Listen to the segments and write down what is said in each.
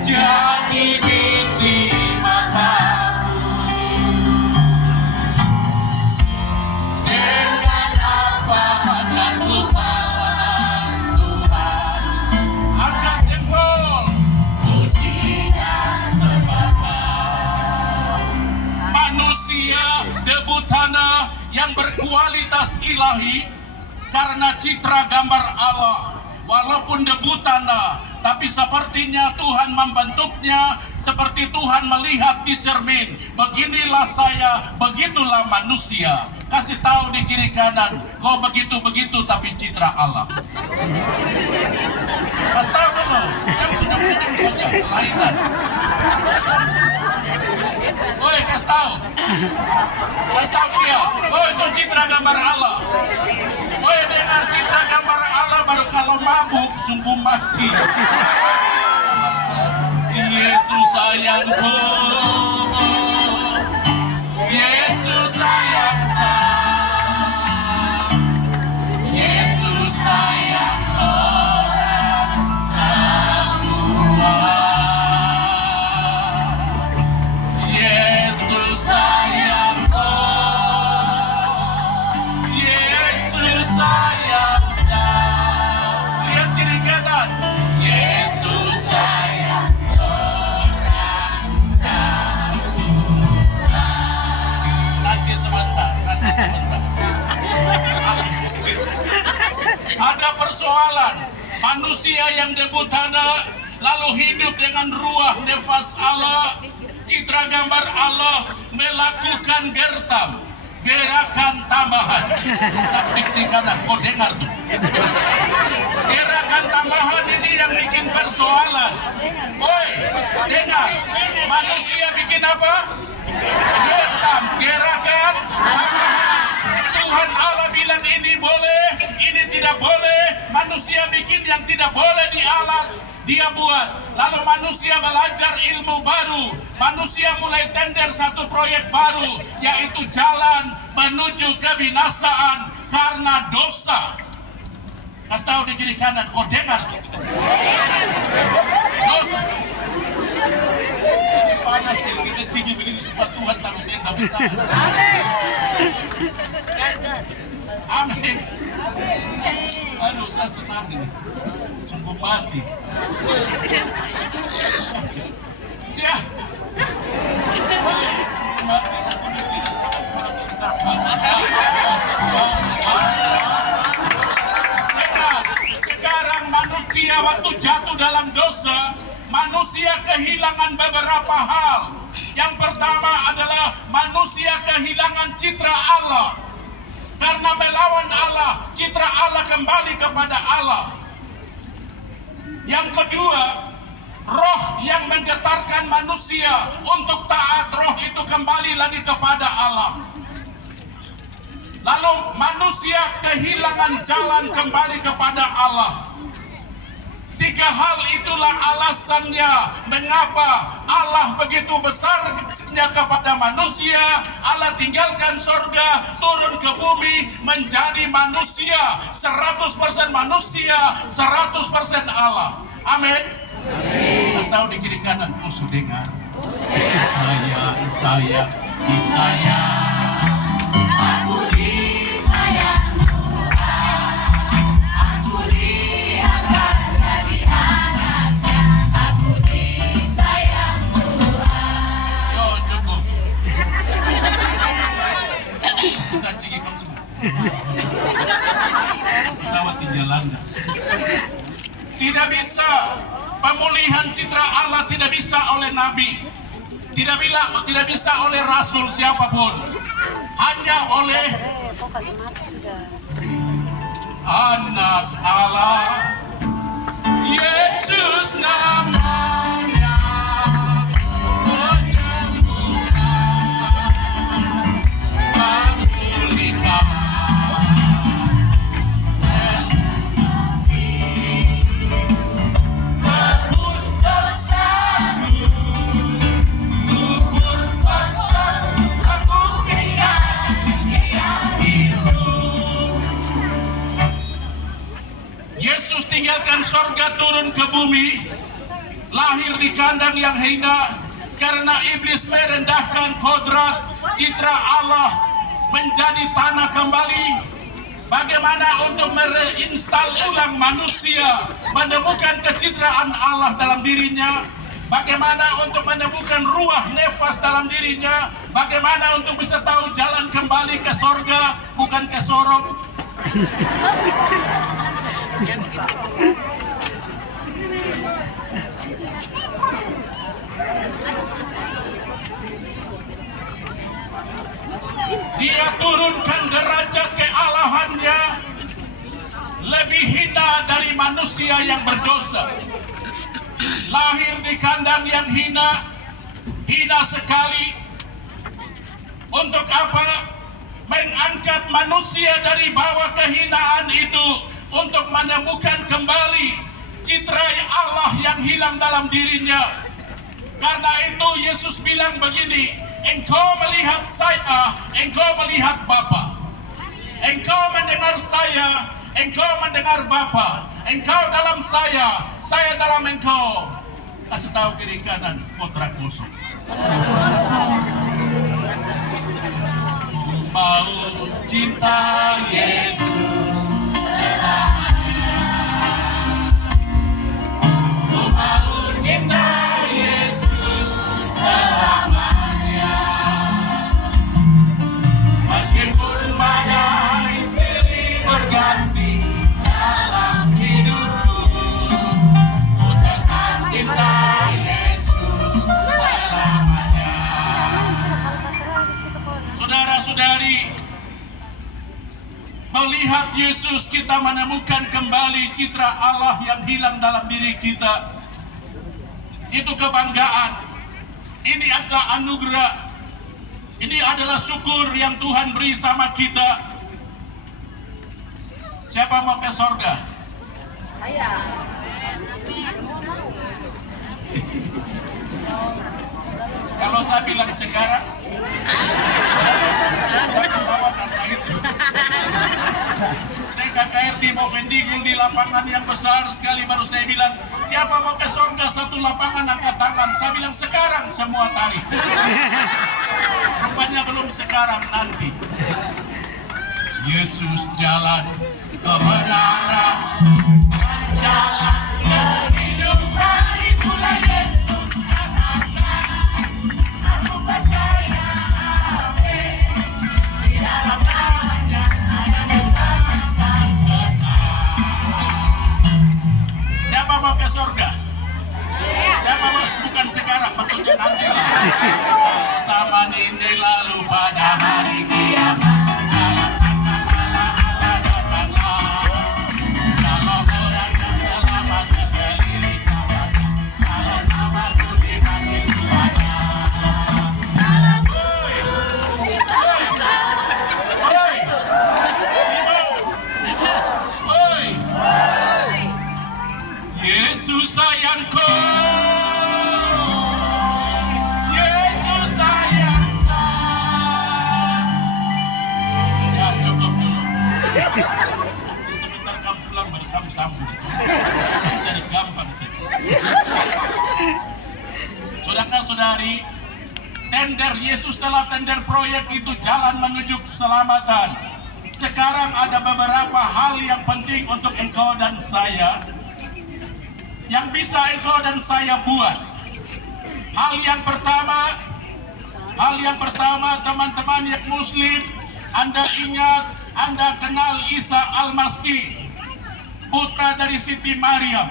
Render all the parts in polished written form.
jadi biji mataku. Dengan apa akan ku balas Tuhan? Angkat jempol. Puji dan sembah. Manusia debu tanah yang berkualitas ilahi karena citra gambar Allah. Walaupun debu tanah, tapi sepertinya Tuhan membentuknya seperti Tuhan melihat di cermin. Beginilah saya, begitulah manusia. Kasih tahu di kiri kanan, kau begitu-begitu tapi citra Allah. Kasih tahu dulu, yang senyum-senyum saja, kelainan. Woi, kasih tahu. Kasih tahu dia, oh itu citra gambar Allah. Woi, dengar citra gambar Allah baru kalau mabuk sungguh mati. Yesus sayangku, Yesus sayang saya, Yesus sayang orang semua, Yesus sayang Yesus sayang saya. Lihat kiri kanan, Yesus sayang orang semua. Nanti sebentar. Ada persoalan manusia yang debu tanah lalu hidup dengan ruah nefas Allah, citra gambar Allah, melakukan gerakan tambahan. Stop di kanan, kau dengar tuh. Gerakan tambahan ini yang bikin persoalan. Woi, dengar. Manusia bikin apa? Gerakan tambahan. Tuhan Allah bilang ini boleh, ini tidak boleh. Manusia bikin yang tidak boleh di alat, dia buat. Lalu manusia belajar ilmu baru. Manusia mulai tender satu proyek baru, yaitu jalan menuju kebinasaan karena dosa. Kasih tahu di kiri kanan, kau dengar tuh. Dosa. Ini panas nih, kita cigi begini supaya Tuhan taruh tenda besar. Amin. Aduh, saya senang ini. Sungguh mati. Siap. Mati, Roh Kudus tidak semangat. Sekarang manusia waktu jatuh dalam dosa, manusia kehilangan beberapa hal. Yang pertama adalah manusia kehilangan citra Allah. Karena melawan Allah, citra Allah kembali kepada Allah. Yang kedua, roh yang menggetarkan manusia untuk taat, roh itu kembali lagi kepada Allah. Lalu manusia kehilangan jalan kembali kepada Allah. Tiga hal itulah alasannya mengapa Allah begitu besarnya kepada manusia. Allah tinggalkan surga, turun ke bumi, menjadi manusia. 100% manusia, 100% Allah. Amin. Kasih tahu di kiri kanan, kau sudah dengar. Saya disayang. Aku disayang Tuhan. Aku diangkat jadi anaknya. Aku disayang Tuhan. Yo, cukup. Bisa cigi kamu semua. Pesawat tinggal landas. Tidak bisa. Pemulihan citra Allah tidak bisa oleh nabi, tidak bisa oleh rasul siapapun, hanya oleh anak Allah, Yesus namanya. Yesus tinggalkan sorga turun ke bumi, lahir lahir di kandang yang hina karena iblis merendahkan kodrat citra Allah menjadi tanah kembali. Bagaimana untuk merinstal ulang manusia menemukan kecitraan Allah dalam dirinya? Bagaimana untuk menemukan ruah nefas dalam dirinya? Bagaimana untuk bisa tahu jalan kembali ke sorga, bukan ke sorong? Dia turunkan derajat kealahannya lebih hina dari manusia yang berdosa. Lahir di kandang yang hina, hina sekali. Untuk apa? Mengangkat manusia dari bawah kehinaan itu untuk menemukan kembali citra Allah yang hilang dalam dirinya. Karena itu Yesus bilang begini, engkau melihat saya, engkau melihat Bapa. Engkau mendengar saya, engkau mendengar Bapa. Engkau dalam saya dalam engkau. Kasih tahu kiri kanan, kontrak kosong. Ku mau cinta Yesus selamanya. Ku mau cinta Yesus selamanya. Meskipun badai silih berganti dalam hidupku, ku tetap cinta Yesus selamanya. Saudara-saudari, melihat Yesus kita menemukan kembali citra Allah yang hilang dalam diri kita. Itu kebanggaan. Ini adalah anugerah. Ini adalah syukur yang Tuhan beri sama kita. Siapa mau ke sorga? Saya. Kalau saya bilang sekarang, saya ketawa karena itu. Saya KKR di Movendigul di lapangan yang besar sekali, baru saya bilang, siapa mau ke sorga satu lapangan angkat tangan. Saya bilang sekarang semua tarik. Rupanya belum sekarang, nanti. Yesus jalan kebenaran, jalan kehidupan, itulah Yesus. Aku percaya, amin. Di dalam namanya ada keselamatan kekal. Siapa mau ke surga? Siapa mau? Bukan sekarang, maksudnya nanti lah. Kalau zaman ini lalu pada hari kiamat. Yesus sayangku, Yesus sayang saya. Ya cukup dulu. Sebentar kamu pulang baru kamu sambung. Jadi gampang sih. Saudara-saudari, tender Yesus telah tender proyek itu jalan menuju keselamatan. Sekarang ada beberapa hal yang penting untuk engkau dan saya, yang bisa engkau dan saya buat. Hal yang pertama teman-teman yang muslim, Anda ingat, Anda kenal Isa Al-Masih, putra dari Siti Maryam.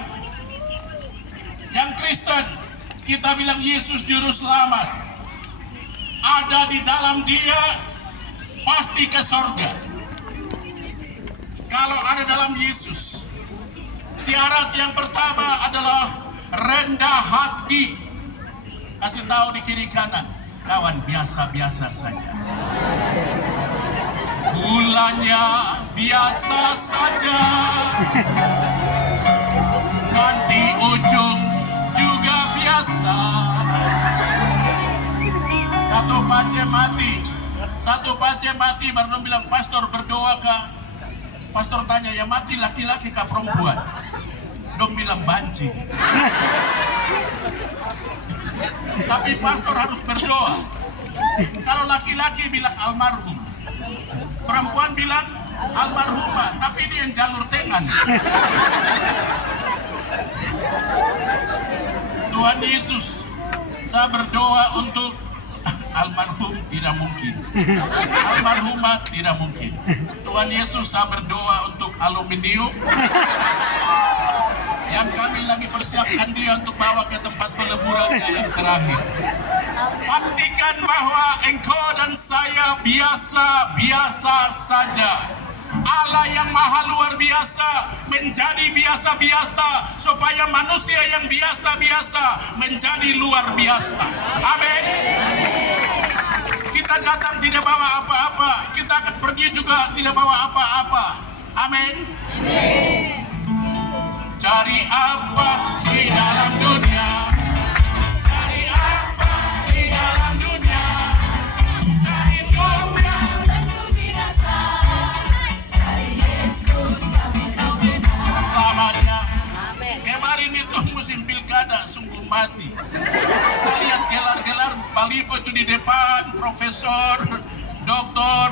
Yang Kristen, kita bilang Yesus juru selamat. Ada di dalam dia, pasti ke sorga. Kalau ada dalam Yesus. Syarat yang pertama adalah rendah hati. Kasih tahu di kiri kanan, kawan biasa-biasa saja. Gulanya biasa saja. Ganti ujung juga biasa. Satu pace mati baru bilang, pastor berdoa kah? Pastor tanya, ya mati laki-laki kah perempuan? dong bilang banci. Tapi pastor harus berdoa. Kalau laki-laki bilang almarhum, perempuan bilang almarhumah, tapi dia yang jalur tengah. Tuhan Yesus, saya berdoa untuk almarhum tidak mungkin, almarhumah tidak mungkin. Tuhan Yesus, saya berdoa untuk aluminium yang kami lagi persiapkan dia untuk bawa ke tempat peleburannya yang terakhir. Pastikan bahwa engkau dan saya biasa-biasa saja. Allah yang maha luar biasa menjadi biasa-biasa supaya manusia yang biasa-biasa menjadi luar biasa. Amin. Kita datang tidak bawa apa-apa, kita akan pergi juga tidak bawa apa-apa. Amin. Cari apa di dalam dunia? Cari apa di dalam dunia? Cari dunia tentu binasa. Cari Yesus tapi kau binasa. Selamanya. Kemarin itu musim pilkada sungguh mati. Saya lihat gelar-gelar baliho itu di depan, profesor, dokter,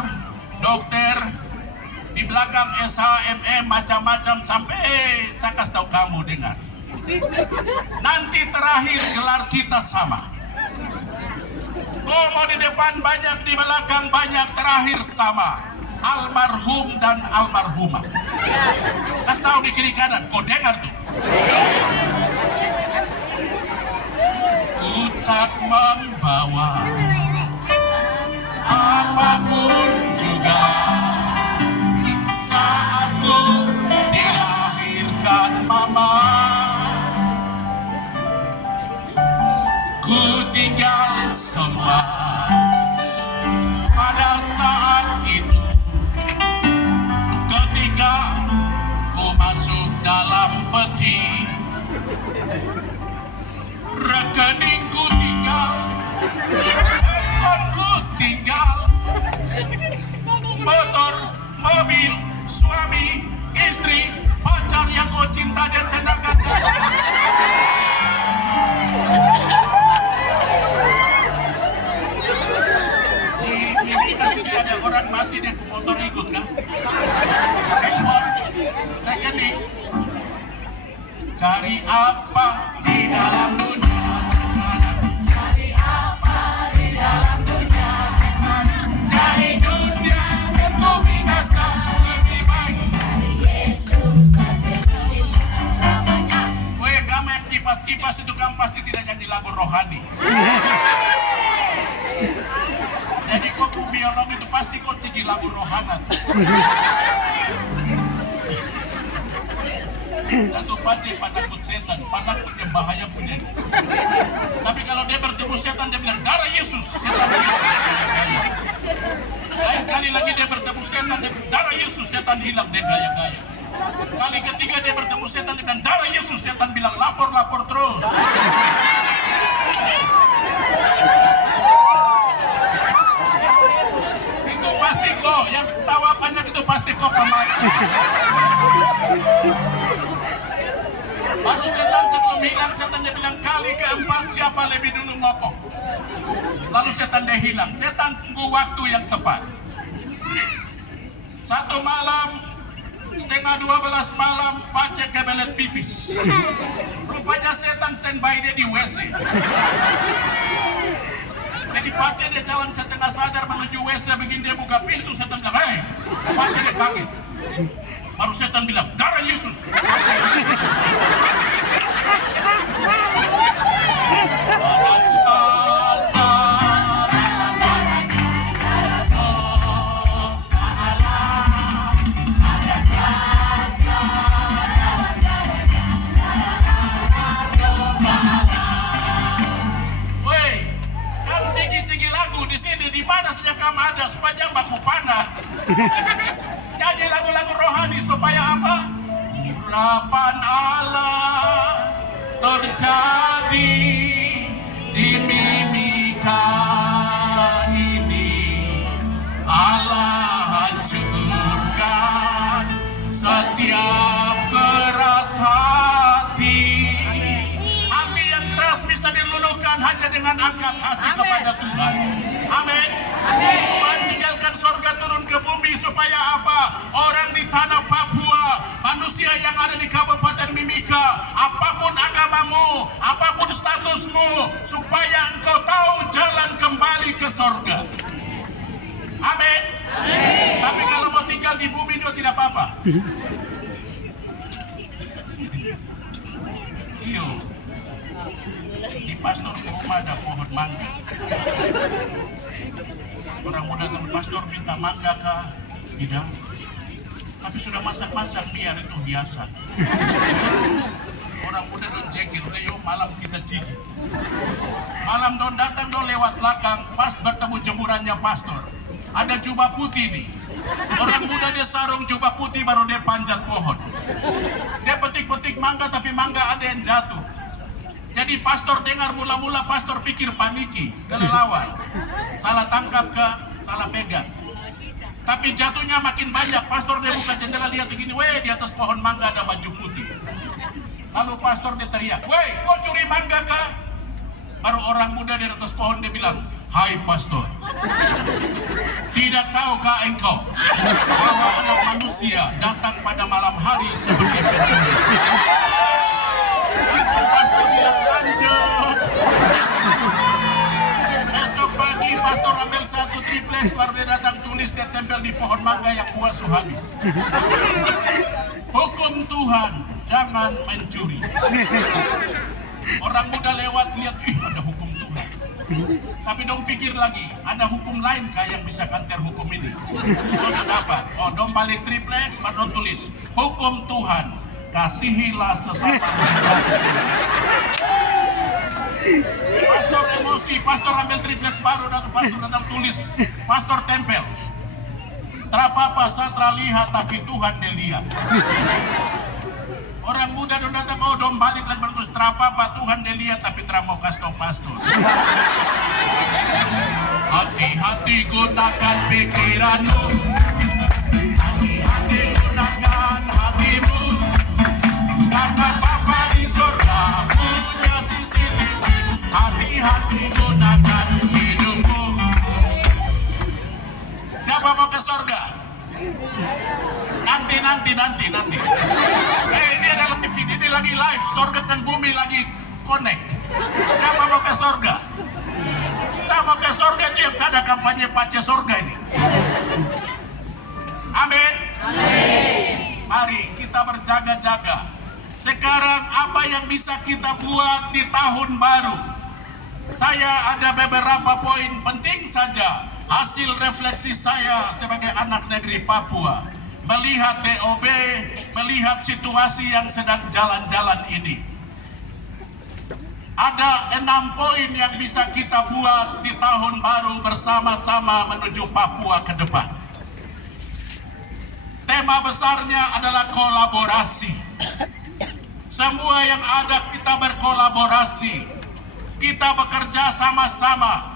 di belakang SHMM macam-macam, sampai saya kasih tahu kamu dengar. Nanti terakhir gelar kita sama. Kau mau di depan banyak, di belakang banyak, terakhir sama. Almarhum dan almarhumah. Kasih tahu di kiri kanan, kau dengar tuh. Ku tak membawa apapun juga saat ku dilahirkan mama. Ku tinggal semua pada saat itu, ketika ku masuk dalam peti. Rekeningku tinggal, handphonku tinggal, motor, mobil, suami, istri, pacar yang kau cinta dan tenaga dalam. Ini kasih ada orang mati dan motor ikut kah? Handphone, rekening. Cari apa di dalam dunia? Cari apa di dalam dunia? Cari dunia tentu binasa. Lebih baik cari Yesus tapi namanya. Weh, kamu yang kipas-kipas itu kamu pasti tidak nyanyi lagu rohani. Jadi kau biolog itu pasti kau cigi lagu rohana. Satu pace panakut setan, panakut yang bahaya punya. Tapi kalau dia bertemu setan, dia bilang darah Yesus, setan hilang, dia gaya-gaya. Lain kali lagi dia bertemu setan, dia bilang darah Yesus, setan hilang, dia gaya-gaya. Kali ketiga dia bertemu setan, dia bilang darah Yesus, setan bilang lapor terus. Itu pasti kok, yang tawa banyak itu pasti kok pemati. Baru setan sebelum hilang, setan dia bilang kali keempat siapa lebih dulu ngomong. Lalu setan dia hilang. Setan tunggu waktu yang tepat. Satu malam, 11:30 malam, pace kebelet pipis. Rupanya setan standby dia di WC. Jadi pace dia jalan setengah sadar menuju WC, begini dia buka pintu, setan bilang, hei, pace dia kaget. Baru setan bilang, darah Yesus. Woi, kamu cigi-cigi lagu di sini, di mana saja kamu ada, supaya baku panah. Nyanyi lagu-lagu rohani supaya apa? Urapan Allah terjadi di mimika ini. Allah hancurkan setiap keras hati. Tuhan hanya dengan angkat hati kepada Tuhan. Amin. Tuhan tinggalkan sorga turun ke bumi supaya apa? Orang di tanah Papua, manusia yang ada di Kabupaten Mimika, apapun agamamu, apapun statusmu, supaya engkau tahu jalan kembali ke sorga. Amin. Tapi kalau mau tinggal di bumi itu tidak apa-apa. Iyo, di pastor rumah ada pohon mangga. Orang muda teman pastor minta mangga kah? Tidak. Tapi sudah masak-masak, biar itu hiasan. Orang muda don jengkel, udah yuk malam kita cigi. Malam don datang don lewat belakang, pas bertemu jemurannya pastor. Ada jubah putih nih. Orang muda dia sarung jubah putih baru dia panjat pohon. Dia petik-petik mangga tapi mangga ada yang jatuh. Jadi pastor dengar mula-mula pastor pikir paniki, kelelawar. Salah tangkap kah? Salah pegang. Tapi jatuhnya makin banyak. Pastor dia buka jendela lihat begini, weh di atas pohon mangga ada baju putih. Lalu pastor dia teriak, weh kau curi mangga kah? Baru orang muda di atas pohon dia bilang, hai pastor, tidak tahukah engkau bahwa anak manusia datang pada malam hari sebagai pencuri? Langsung pastor bilang lanjut. Besok pagi pastor ambil satu triplex baru dia datang tulis dia tempel di pohon mangga yang buah su habis. Hukum Tuhan jangan mencuri. Orang muda lewat lihat, ih ada hukum Tuhan. Tapi dong pikir lagi, ada hukum lain kah yang bisa kanter hukum ini? Kau dapat. Oh dong balik triplex baru tulis hukum Tuhan, kasihilah sesama manusia. Pastor emosi, pastor ambil triplex baru dan pastor datang tulis, pastor tempel. Trapapa satra lihat tapi Tuhan dia lihat. Orang muda dong datang, oh dong balik lagi bertulis trapapa Tuhan dia lihat tapi mau kasih pastor. Hati-hati gunakan pikiranmu, hati-hati gunakan hatimu, karena Bapa di surga punya CCTV. Hati-hati gunakan hidupmu. Siapa mau ke surga? Nanti. Ini adalah TV, ini lagi live, surga dan bumi lagi connect. Siapa mau ke surga? Saya mau ke surga itu yang saya ada kampanye pace surga ini. Amin. Mari kita berjaga-jaga. Sekarang apa yang bisa kita buat di tahun baru? Saya ada beberapa poin penting saja. Hasil refleksi saya sebagai anak negeri Papua, melihat BOB, melihat situasi yang sedang jalan-jalan ini. Ada 6 poin yang bisa kita buat di tahun baru bersama-sama menuju Papua ke depan. Tema besarnya adalah kolaborasi. Semua yang ada kita berkolaborasi. Kita bekerja sama-sama.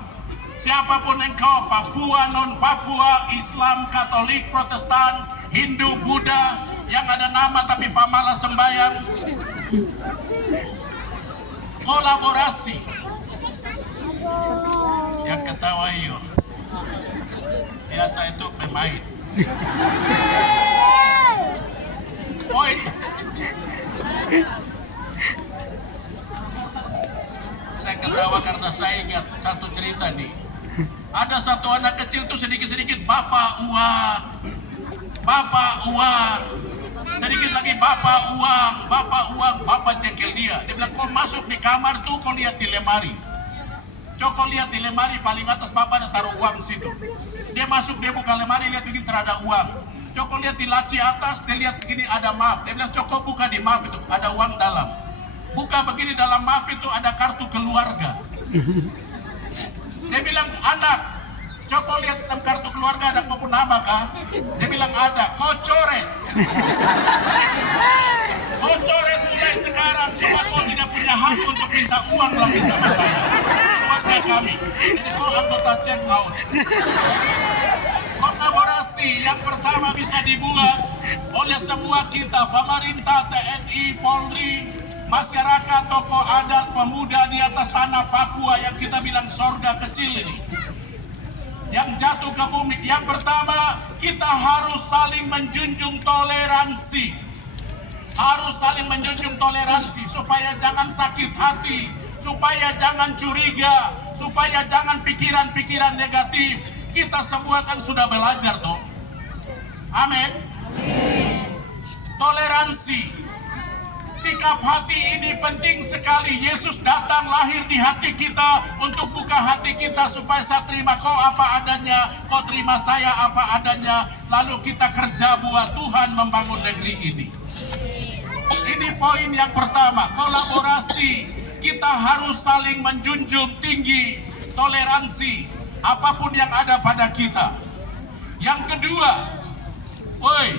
Siapapun engkau, Papua, non-Papua, Islam, Katolik, Protestan, Hindu, Buddha, yang ada nama tapi pamala sembahyang. Kolaborasi. Yang ketawa iyo. Biasa itu pemain. Poin. Saya ketawa karena saya ingat satu cerita nih. Ada satu anak kecil tuh sedikit-sedikit bapak uang. Sedikit lagi bapak uang, bapak jengkel dia. Dia bilang kau masuk di kamar tuh kau lihat di lemari. Kau lihat di lemari paling atas bapak ada taruh uang situ. Dia masuk, dia buka lemari lihat begini terada uang. Kau lihat di laci atas, dia lihat begini ada map. Dia bilang kau buka di map itu ada uang dalam. Buka begini dalam map itu ada kartu keluarga. Dia bilang anak, coba lihat dalam kartu keluarga ada maupun nama kah? Dia bilang ada. Kau coret mulai sekarang supaya kau tidak punya hak untuk minta uang lagi sama saya, keluarga kami. Jadi kau anggota check out. Kolaborasi yang pertama bisa dibuat oleh semua kita, pemerintah, TNI, Polri, masyarakat, tokoh adat, pemuda di atas tanah Papua kita bilang sorga kecil ini yang jatuh ke bumi. Yang pertama, kita harus saling menjunjung toleransi. Harus saling menjunjung toleransi supaya jangan sakit hati, supaya jangan curiga, supaya jangan pikiran-pikiran negatif. Kita semua kan sudah belajar toh. Amin. Toleransi. Sikap hati ini penting sekali. Yesus datang lahir di hati kita untuk buka hati kita supaya saya terima kau apa adanya, kau terima saya apa adanya. Lalu kita kerja buat Tuhan membangun negeri ini. Ini poin yang pertama, kolaborasi. Kita harus saling menjunjung tinggi toleransi apapun yang ada pada kita. Yang kedua, woi,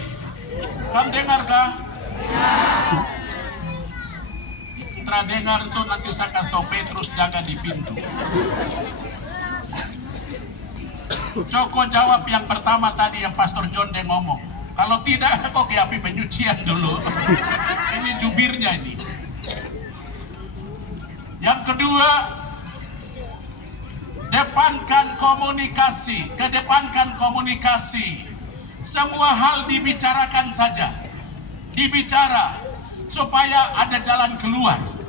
kamu dengar kah? Dengar itu nanti saya kasih tau Petrus jaga di pintu. Joko jawab yang pertama tadi yang Pastor John dia ngomong. Kalau tidak, kok ke api penyucian dulu. Ini jubirnya ini. Yang kedua, kedepankan komunikasi. Semua hal dibicarakan saja. Dibicara supaya ada jalan keluar.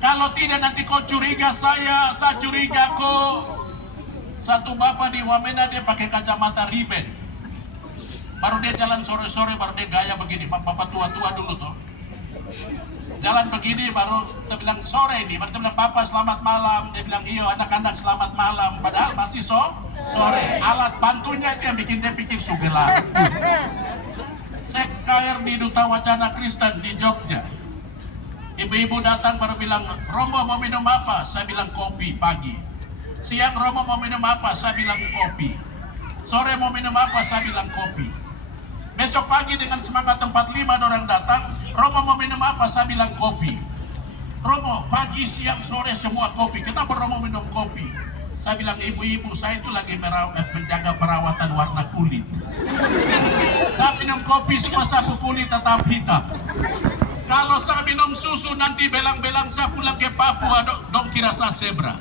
Kalau tidak nanti kau curiga saya curiga kau. Satu bapak di Wamena dia pakai kacamata riben. Baru dia jalan sore-sore, baru dia gaya begini. Bapak tua-tua dulu tuh. Jalan begini baru dia bilang sore ini. Baru dia bilang Bapak selamat malam. Dia bilang iya anak-anak selamat malam. Padahal masih sore. Alat bantunya itu yang bikin dia pikir sugelar. Saya KR di Duta Wacana Kristen di Jogja. Ibu-ibu datang baru bilang, Romo mau minum apa? Saya bilang kopi pagi. Siang Romo mau minum apa? Saya bilang kopi. Sore mau minum apa? Saya bilang kopi. Besok pagi dengan semangat 45 orang datang, Romo mau minum apa? Saya bilang kopi. Romo pagi, siang, sore semua kopi. Kenapa Romo minum kopi? Saya bilang ibu-ibu saya itu lagi menjaga perawatan warna kulit. Saya minum kopi supaya sapu kulit tetap hitam. Kalau saya minum susu nanti belang-belang saya pulang ke Papua dong kira saya zebra.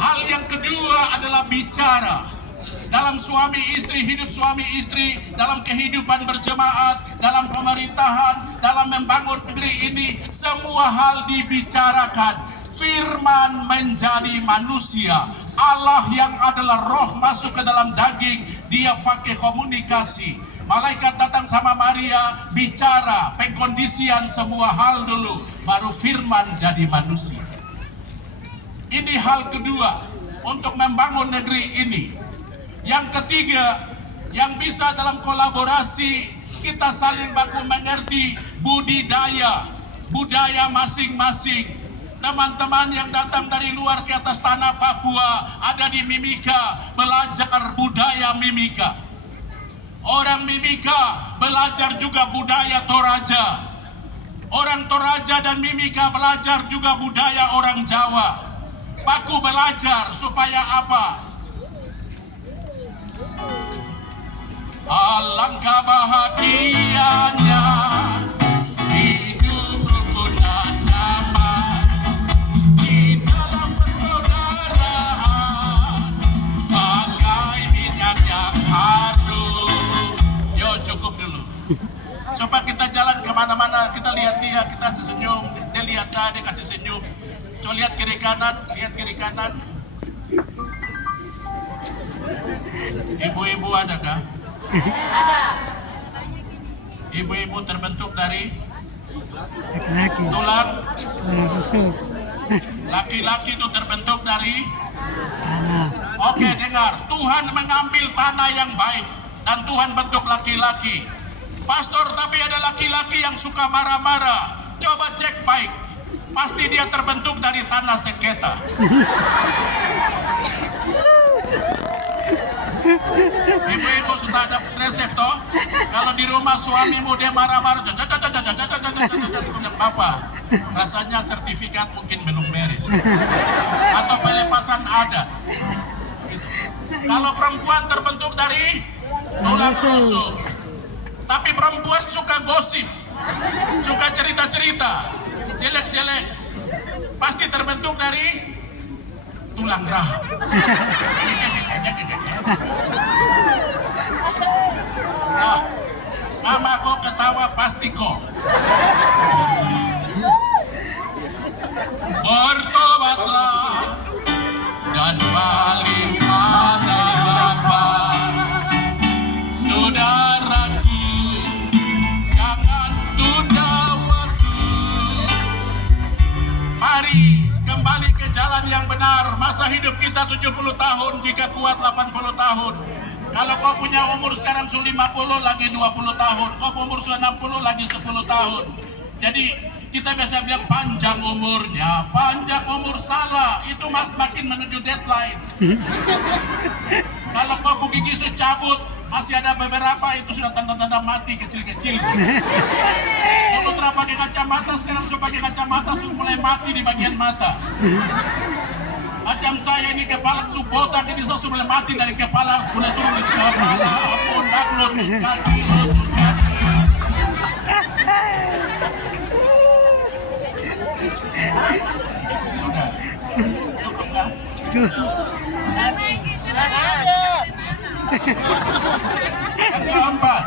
Hal yang kedua adalah bicara. Dalam suami istri, hidup suami istri, dalam kehidupan berjemaat, dalam pemerintahan, dalam membangun negeri ini, semua hal dibicarakan. Firman menjadi manusia. Allah yang adalah roh masuk ke dalam daging, dia pakai komunikasi. Malaikat datang sama Maria, bicara, pengkondisian semua hal dulu, baru firman jadi manusia. Ini hal kedua untuk membangun negeri ini. Yang ketiga, yang bisa dalam kolaborasi, kita saling baku mengerti budaya masing-masing. Teman-teman yang datang dari luar ke atas tanah Papua, ada di Mimika, belajar budaya Mimika. Orang Mimika belajar juga budaya Toraja. Orang Toraja dan Mimika belajar juga budaya orang Jawa. Baku belajar supaya apa? Alangkah bahagianya hidup rukun dan damai di dalam persaudaraan, bagai minyak yang harum. Yo cukup dulu. Coba kita jalan kemana-mana, kita lihat dia, kita senyum, dia lihat saya, dia kasih senyum. Coba lihat kiri kanan, Ibu-ibu adakah? Ada. Ibu-ibu terbentuk dari Laki-laki. tulang. Rusuk. Laki-laki itu terbentuk dari Tanah. Oke, dengar. Tuhan mengambil tanah yang baik dan Tuhan bentuk laki-laki. Pastor, tapi ada laki-laki yang suka marah-marah. Coba cek baik. Pasti dia terbentuk dari tanah sengketa. Ibu-ibu sudah dapat resep toh? Kalau di rumah suamimu dia marah-marah, Bapak, rasanya sertifikat mungkin belum beres. Atau pelepasan adat. Kalau perempuan terbentuk dari tulang rusuk. Tapi perempuan suka gosip, suka cerita-cerita, jelek-jelek. pasti terbentuk dari tulang rahang. Nah, mama kok ketawa pasti kok. Bertobatlah dan balik hadapan saudaraku, jangan tunda waktu. Mari kembali ke jalan yang benar. Masa hidup kita 70 tahun, jika kuat 80 tahun. Kalau kau punya umur sekarang 50 lagi 20 tahun, kau umur 60 lagi 10 tahun. Jadi kita biasa bilang panjang umurnya, panjang umur salah, itu makin menuju deadline. Kalau kau gigi sudah cabut, masih ada beberapa itu sudah tanda-tanda mati kecil-kecil. Kalau terang pakai kacamata, sekarang sudah pakai kacamata sudah mulai mati di bagian mata. Macam saya ini kepala botak ini saya sudah mulai mati dari kepala, mulai turun di kepala, pundak, lutut, kaki, lutut, kaki. Sudah, cukup kah? Yang keempat,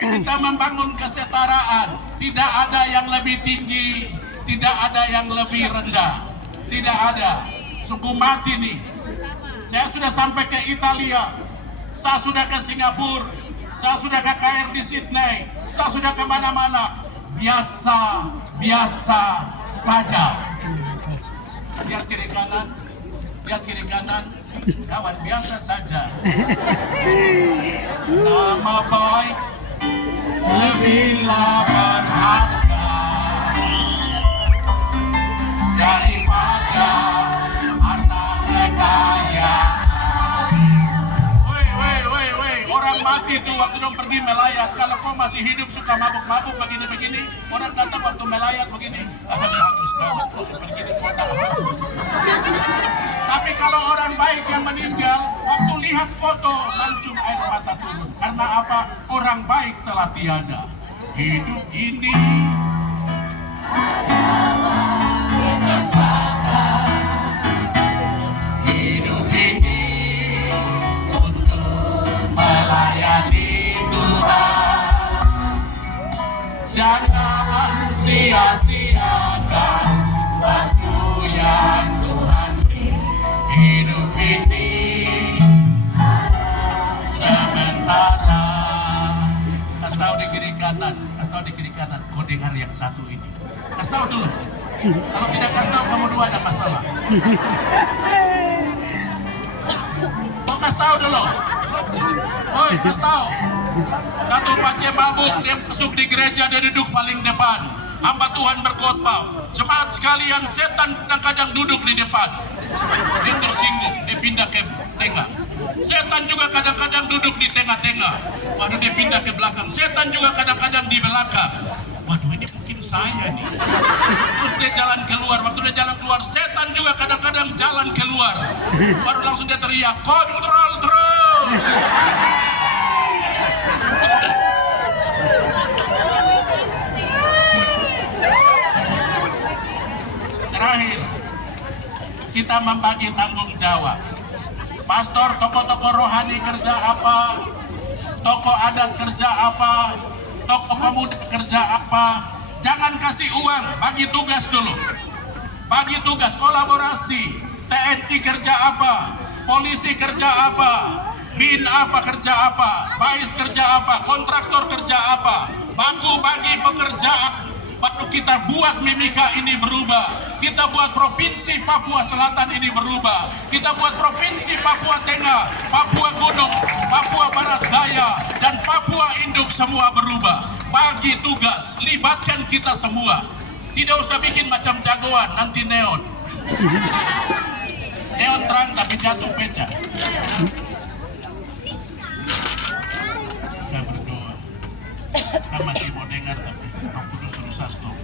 kita membangun kesetaraan. Tidak ada yang lebih tinggi, tidak ada yang lebih rendah. Tidak ada. Sungguh mati nih. Saya sudah sampai ke Italia, saya sudah ke Singapura, saya sudah ke KR di Sydney, saya sudah kemana-mana. Biasa saja. Lihat kiri kanan, kawan, biasa saja. Nama baik lebihlah berharga daripada harta kekayaan. Woi, orang mati tuh waktu dong pergi melayat. Kalau kau masih hidup suka mabuk-mabuk begini-begini, orang datang waktu melayat begini, bagus banget, terus begini kota. Tapi kalau orang baik yang meninggal, waktu lihat foto langsung air mata turun. Karena apa? Orang baik telah tiada. Hidup ini hidup ini untuk melayani Tuhan. Jangan sia-siakan waktu yang Tuhan beri. Hidup ini sementara. Kasih tahu di kiri kanan, kau dengar yang satu ini. Kasih tahu dulu. Kalau tidak kasih tahu, kamu dua ada masalah. Kau kasih tahu dulu. Oi, kasih tahu. Satu pace mabuk, dia masuk di gereja, dia duduk paling depan. Hamba Tuhan berkhotbah. Jemaat sekalian, setan kadang-kadang duduk di depan. Dia tersinggung, dia pindah ke tengah. Setan juga kadang-kadang duduk di tengah-tengah. Waduh, dia pindah ke belakang. Setan juga kadang-kadang di belakang. Waduh, ini mungkin saya nih. Terus dia jalan keluar. Waktu dia jalan keluar, setan juga kadang-kadang jalan keluar. Baru langsung dia teriak, kontrol terus. Terakhir, kita membagi tanggung jawab. Pastor, tokoh-tokoh rohani kerja apa? Tokoh adat kerja apa? Tokoh pemuda kerja apa? Jangan kasih uang, bagi tugas dulu. Bagi tugas, kolaborasi. TNI kerja apa? Polisi kerja apa? BIN apa kerja apa? BAIS kerja apa? Kontraktor kerja apa? Baku bagi pekerjaan. Baru kita buat Mimika ini berubah. Kita buat Provinsi Papua Selatan ini berubah. Kita buat Provinsi Papua Tengah, Papua Gunung, Papua Barat Daya, dan Papua Induk semua berubah. Bagi tugas, libatkan kita semua. Tidak usah bikin macam jagoan, nanti neon. Neon terang tapi jatuh beca. Saya berdoa. Kan masih mau dengar tapi aku sudah stop.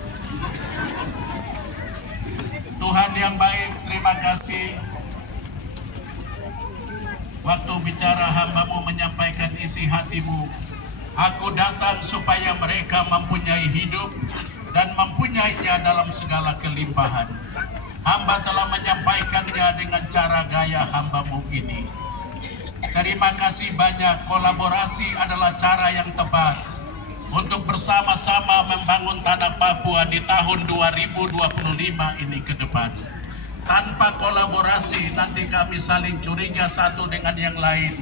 Tuhan yang baik, terima kasih. Waktu bicara hamba-Mu menyampaikan isi hati-Mu. Aku datang supaya mereka mempunyai hidup dan mempunyainya dalam segala kelimpahan. hamba telah menyampaikannya dengan cara gaya hamba-Mu ini. Terima kasih banyak, kolaborasi adalah cara yang tepat untuk bersama-sama membangun tanah Papua di tahun 2025 ini ke depan. Tanpa kolaborasi nanti kami saling curiga satu dengan yang lain.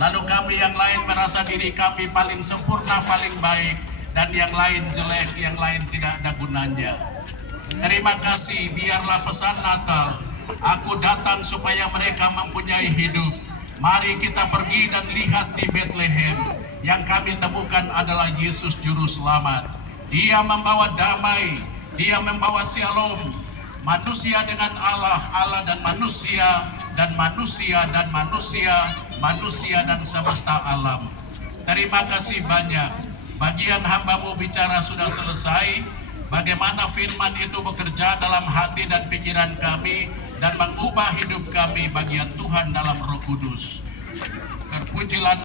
Lalu kami yang lain merasa diri kami paling sempurna, paling baik, dan yang lain jelek, yang lain tidak ada gunanya. Terima kasih, biarlah pesan Natal, aku datang supaya mereka mempunyai hidup. Mari kita pergi dan lihat di Bethlehem. Yang kami temukan adalah Yesus Juru Selamat. Dia membawa damai, Dia membawa shalom. Manusia dengan Allah, Allah dan manusia, dan manusia dan manusia, manusia dan semesta alam. Terima kasih banyak. Bagian hamba-Mu bicara sudah selesai. Bagaimana firman itu bekerja dalam hati dan pikiran kami dan mengubah hidup kami bagian Tuhan dalam Roh Kudus. Terpujilah